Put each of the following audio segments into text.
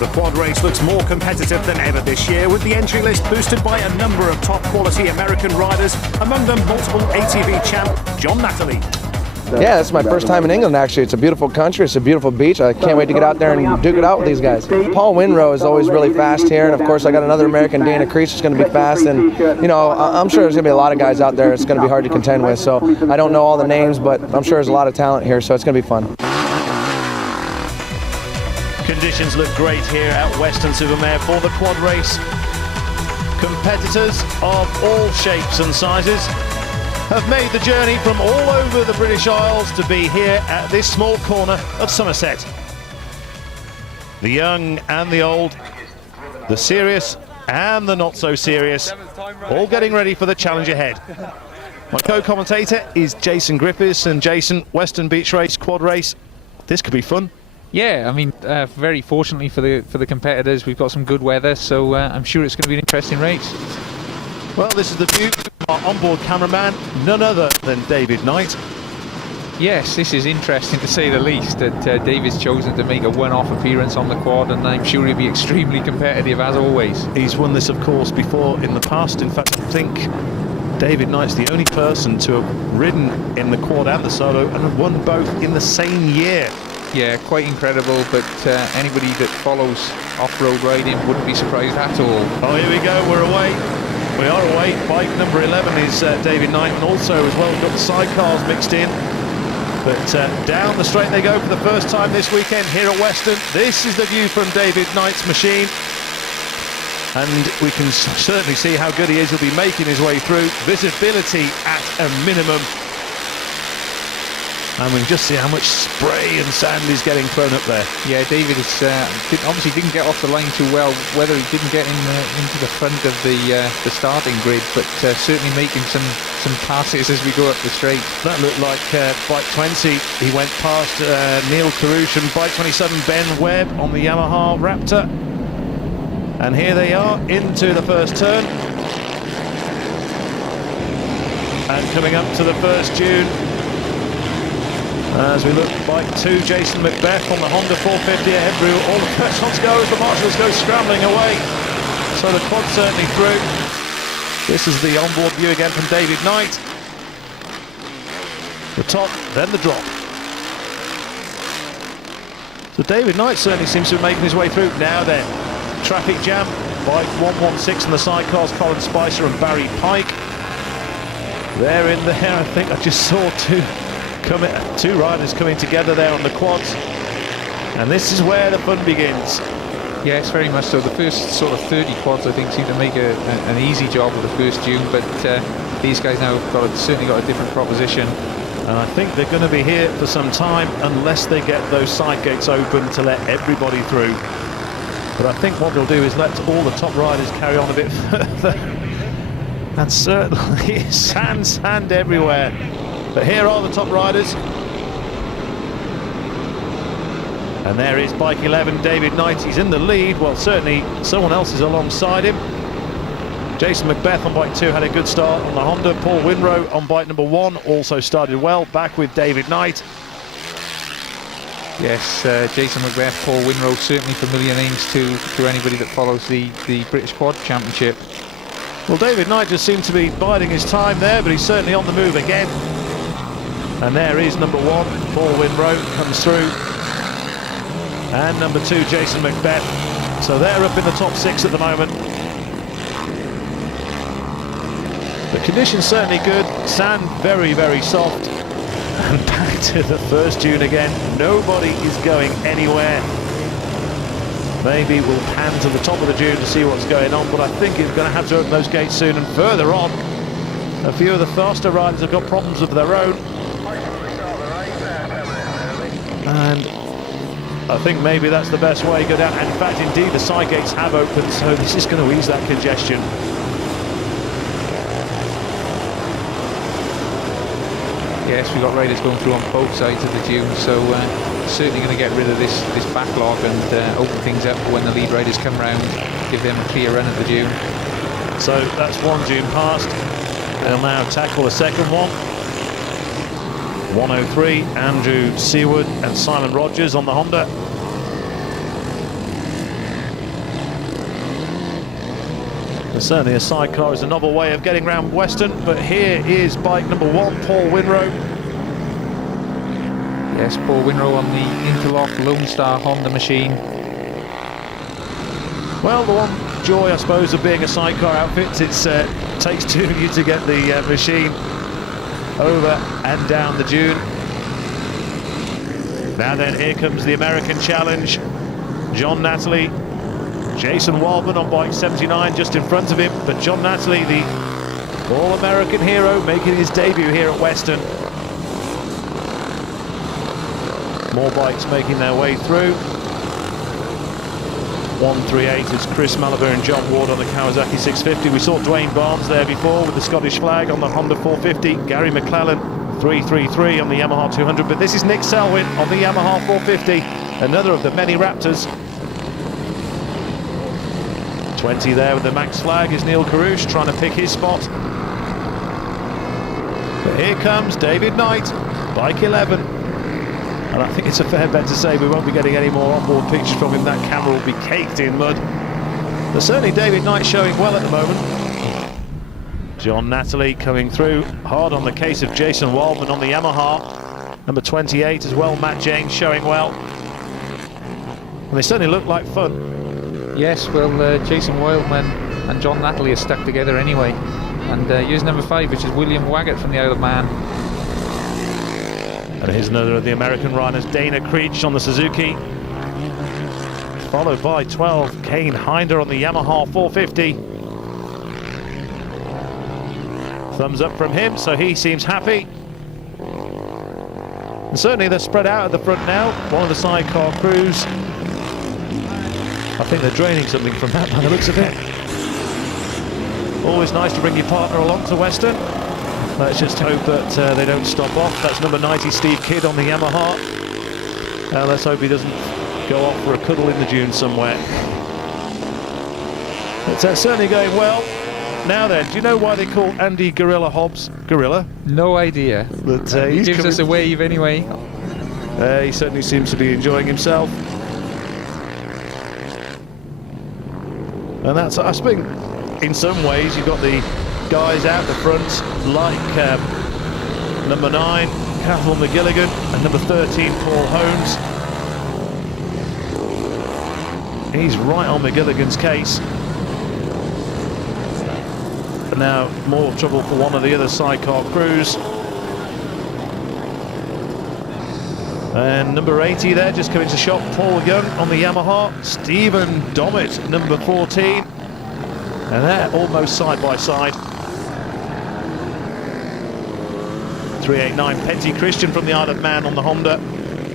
The quad race looks more competitive than ever this year, with the entry list boosted by a number of top-quality American riders, among them multiple ATV champ John Nathalie. Yeah, it's my first time in England, actually. It's a beautiful country. It's a beautiful beach. I can't wait to get out there and duke it out with these guys. Paul Winrow is always really fast here, and of course I got another American, Dana Crease, who's going to be fast, and you know, I'm sure there's going to be a lot of guys out there it's going to be hard to contend with, so I don't know all the names, but I'm sure there's a lot of talent here, so it's going to be fun. Conditions look great here at Weston-super-Mare for the quad race. Competitors of all shapes and sizes have made the journey from all over the British Isles to be here at this small corner of Somerset. The young and the old, the serious and the not so serious, all getting ready for the challenge ahead. My co-commentator is Jason Griffiths, and Jason, Western Beach Race, quad race, this could be fun. Yeah, I mean, very fortunately for the competitors, we've got some good weather, so I'm sure it's going to be an interesting race. Well, this is the view of our onboard cameraman, none other than David Knight. Yes, this is interesting to say the least, that David's chosen to make a one-off appearance on the quad, and I'm sure he'll be extremely competitive as always. He's won this, of course, before in the past. In fact, I think David Knight's the only person to have ridden in the quad and the solo and have won both in the same year. Yeah, quite incredible, but anybody that follows off-road riding wouldn't be surprised at all. Oh, here we go, we're away. We are away. Bike number 11 is David Knight, and also as well we've got the sidecars mixed in. But down the straight they go for the first time this weekend here at Weston. This is the view from David Knight's machine, and we can certainly see how good he is. He'll be making his way through. Visibility at a minimum. And we can just see how much spray and sand is getting thrown up there. Yeah, David is, obviously didn't get off the line too well, whether he didn't get into the front of the starting grid, but certainly making some passes as we go up the straight. That looked like bike 20. He went past Neil Karouche and bike 27 Ben Webb on the Yamaha Raptor. And here they are into the first turn. And coming up to the first dune. As we look, bike 2, Jason Macbeth on the Honda 450 ahead through all the first ones go as the marshals go scrambling away. So the quad certainly through. This is the onboard view again from David Knight. The top, then the drop. So David Knight certainly seems to be making his way through. Now then, traffic jam, bike 116 and the sidecars, Colin Spicer and Barry Pike. They're in there. I think I just saw two riders coming together there on the quads, and this is where the fun begins. Yes, very much so. The first sort of 30 quads I think seem to make an easy job of the first dune, but these guys now have certainly got a different proposition. And I think they're going to be here for some time unless they get those side gates open to let everybody through. But I think what they'll do is let all the top riders carry on a bit further. And certainly sand everywhere. But here are the top riders. And there is bike 11, David Knight. He's in the lead. Well, certainly someone else is alongside him. Jason Macbeth on bike 2 had a good start on the Honda. Paul Winrow on bike number 1 also started well, back with David Knight. Yes, Jason Macbeth, Paul Winrow, certainly familiar names to anybody that follows the British Quad Championship. Well, David Knight just seemed to be biding his time there, but he's certainly on the move again. And there is number 1, Paul Winrow, comes through. And number 2, Jason Macbeth. So they're up in the top 6 at the moment. The conditions certainly good, sand very, very soft. And back to the first dune again. Nobody is going anywhere. Maybe we'll pan to the top of the dune to see what's going on, but I think it's going to have to open those gates soon. And further on, a few of the faster riders have got problems of their own. And I think maybe that's the best way to go down. And in fact, indeed, the side gates have opened, so this is going to ease that congestion. Yes, we've got riders going through on both sides of the dune, so certainly going to get rid of this backlog and open things up when the lead riders come round, give them a clear run at the dune. So that's one dune passed. They'll now tackle the second one. 103, Andrew Seaward and Simon Rogers on the Honda. Certainly a sidecar is a novel way of getting around Western, but here is bike number 1, Paul Winrow. Yes, Paul Winrow on the Interlock Lone Star Honda machine. Well, the one joy, I suppose, of being a sidecar outfit, it takes two of you to get the machine over and down the dune. Now then, here comes the American challenge. John Natalie, Jason Waldman on bike 79 just in front of him, but John Natalie, the all-American hero, making his debut here at Western. More bikes making their way through. 138 is Chris Malaber and John Ward on the Kawasaki 650. We saw Dwayne Barnes there before with the Scottish flag on the Honda 450. Gary McClellan 333 on the Yamaha 200, but this is Nick Selwyn on the Yamaha 450, another of the many Raptors. 20 there with the Max flag is Neil Karouche trying to pick his spot. But here comes David Knight, bike 11. And I think it's a fair bet to say we won't be getting any more onboard pictures from him. That camera will be caked in mud. But certainly David Knight showing well at the moment. John Natalie coming through hard on the case of Jason Waldman on the Yamaha. Number 28 as well, Matt James showing well. And they certainly look like fun. Yes, well, Jason Wildman and John Natalie are stuck together anyway. And here's number 5, which is William Waggett from the Isle of Man. And here's another of the American riders, Dana Creech on the Suzuki. Followed by 12, Kane Hinder on the Yamaha 450. Thumbs up from him, so he seems happy. And certainly they're spread out at the front now. One of the sidecar crews, I think they're draining something from that by the looks of it. Always nice to bring your partner along to Western. Let's just hope that they don't stop off. That's number 90, Steve Kidd on the Yamaha. Let's hope he doesn't go off for a cuddle in the dune somewhere. It's certainly going well. Now then, do you know why they call Andy Gorilla Hobbs Gorilla? No idea. But he gives us a wave anyway. He certainly seems to be enjoying himself. And that's, I think, in some ways, you've got the guys out the front, like number 9, Cathal McGilligan, and number 13, Paul Hones. He's right on McGilligan's case. And now more trouble for one of the other sidecar crews. And number 80 there, just coming to shop, Paul Young on the Yamaha, Stephen Dommett, number 14. And they're almost side by side. 389, Penty Christian from the Isle of Man on the Honda.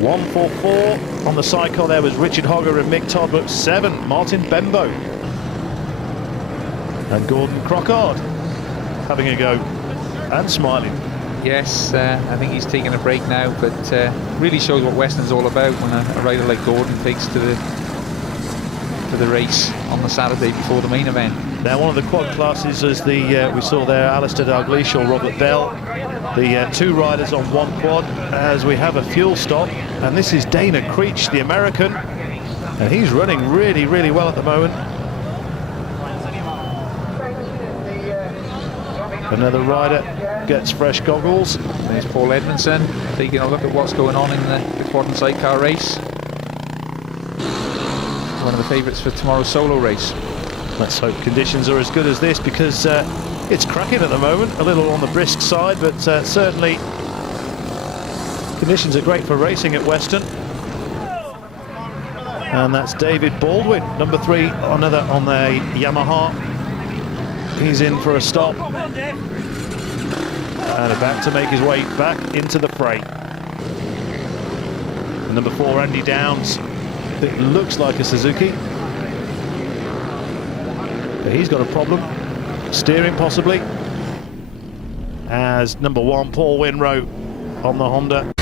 144 on the sidecar there was Richard Hogger and Mick Todd, but 7, Martin Bembo. And Gordon Crockard having a go and smiling. Yes, I think he's taking a break now, but really shows what Western's all about when a rider like Gordon takes to the race on the Saturday before the main event. Now one of the quad classes is the we saw there Alistair Dalgleish or Robert Bell, the 2 riders on 1 quad, as we have a fuel stop, and this is Dana Creech, the American, and he's running really, really well at the moment. Another rider gets fresh goggles. There's Paul Edmondson taking a look at what's going on in the quad and sidecar race. One of the favourites for tomorrow's solo race. Let's hope conditions are as good as this, because it's cracking at the moment, a little on the brisk side, but certainly conditions are great for racing at Western. And that's David Baldwin, number 3, another on the Yamaha. He's in for a stop and about to make his way back into the fray. Number 4, Andy Downs. It looks like a Suzuki, but he's got a problem. Steering possibly. As number 1, Paul Winrow on the Honda.